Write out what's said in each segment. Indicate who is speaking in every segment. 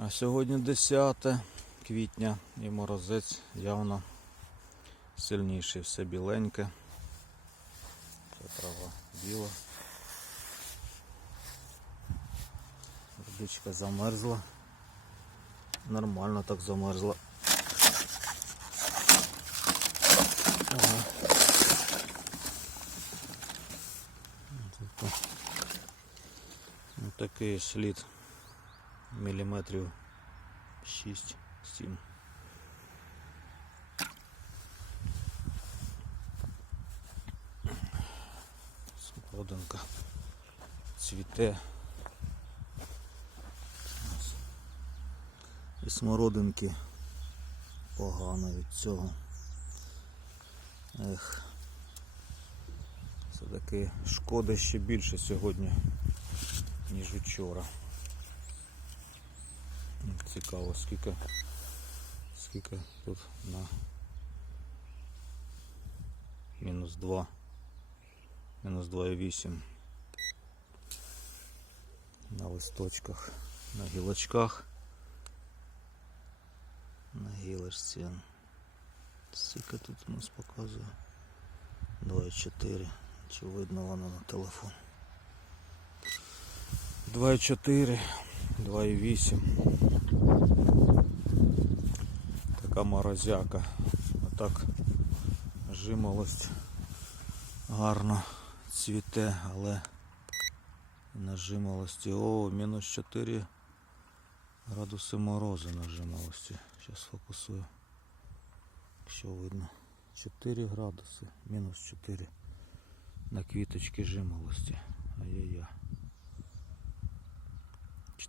Speaker 1: А сьогодні 10 квітня і морозець явно сильніший, все біленьке. Це трава біла. Водичка замерзла. Нормально так замерзла. Ага. Ну, такий слід міліметрів 6-7. Смородинка цвіте. І смородинки погано від цього. Ех. Це таки шкода ще більше сьогодні, ніж вчора. Цікаво, скільки, скільки тут на мінус 2, мінус 2,8 на листочках, на гілочках, на гілочці. Скільки тут у нас показує? 2,4. Чи видно воно на телефон? 2,4, 2,8. Така морозяка. Отак жимолость гарно цвіте, але на жимолості. О, мінус 4 градуси морозу на жимолості. Зараз фокусую. Якщо видно. 4 градуси, мінус 4 на квіточки жимолості. Ай-яй-яй.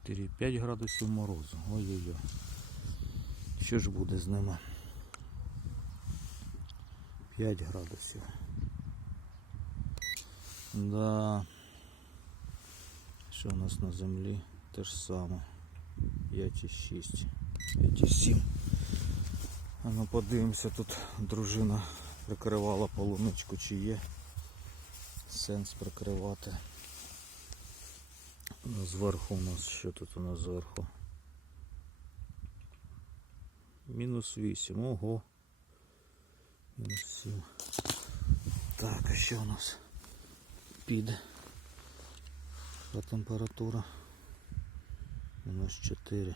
Speaker 1: 4-5 градусів морозу. Ой-ой-ой. Що ж буде з ними? 5 градусів. Да. Що у нас на землі? Те ж саме. 5 і 6. 5 і 7. А ну подивимося, тут дружина прикривала полуничку, чи є сенс прикривати. Зверху у нас, що тут у нас зверху? Мінус 8, ого. Мінус 7. Так, а що у нас під? Яка температура? Мінус 4.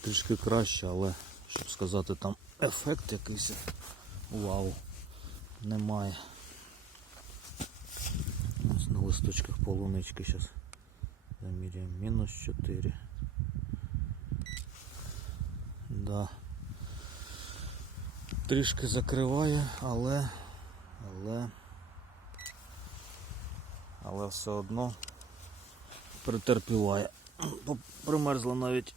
Speaker 1: Трішки краще, але щоб сказати там ефект якийсь вау немає. Ось на листочках полунички зараз заміряємо. Мінус 4. Да. Трішки закриває, але але але все одно претерпіває. Примерзла навіть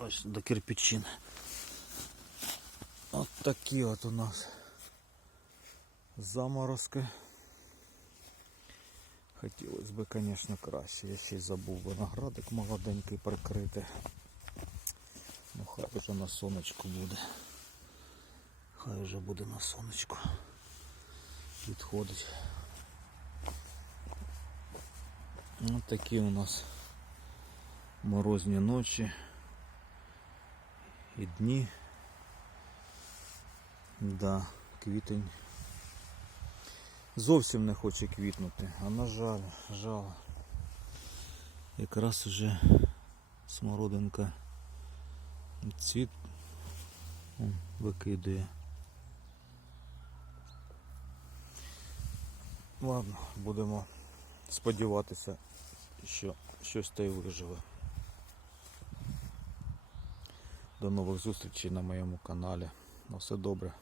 Speaker 1: ось до кирпичин. От такі от у нас заморозки. Хотілося б, звісно, краще. Я ще й забув виноградик молоденький прикрити. Ну хай вже на сонечку буде. Хай вже буде на сонечку. Відходить. Ось такі у нас морозні ночі і дні. Да, квітень зовсім не хоче квітнути, а на жаль, жаль. Якраз уже смородинка цвіт викидує. Ладно, будемо сподіватися, що щось та й виживе. До нових зустрічей на моєму каналі. На все добре.